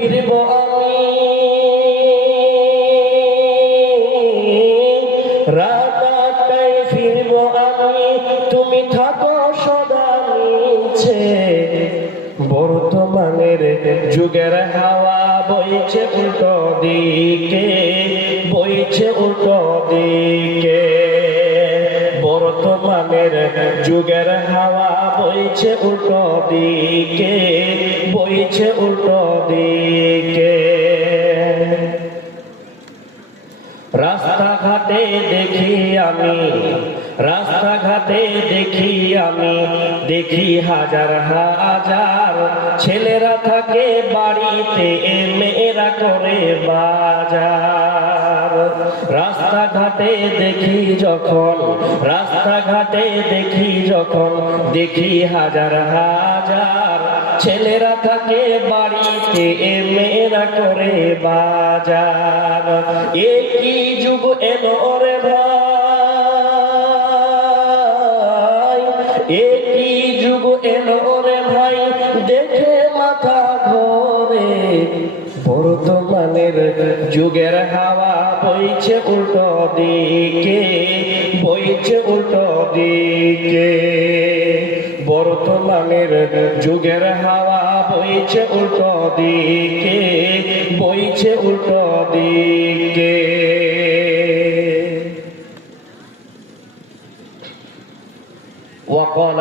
ফিরব আমি। রাত আটটায় ফিরব আমি। তুমি থাকো সদা নিচে। বর্তমানের যুগের হাওয়া বইছে উল্টো দিকে, বইছে উল্টো দিকে। বর্তমানের যুগের হাওয়া বইছে উল্টো দিকে। বইছে উল্টো দিকে। রাস্তাঘাটে দেখি আমি, রাস্তাঘাটে দেখি আমি, দেখি হাজার হাজার ছেলেরা থাকে বাড়িতে মেয়েরা করে বাজার। রাস্তাঘাটে দেখি যখন, রাস্তাঘাটে দেখি যখন, দেখি হাজার হাজার ছেলেরা থাকে বাড়িতে মেয়েরা করে বাজার। একই যুগ এলো রে ভাই? একই যুগ এলো রে বর্তমানের যুগের হাওয়া বইছে উল্টো দিকে, বইছে উল্টো দিকে। বর্তমানের যুগের হাওয়া বইছে উল্টো দিকে, বইছে উল্টো দিকে। وقال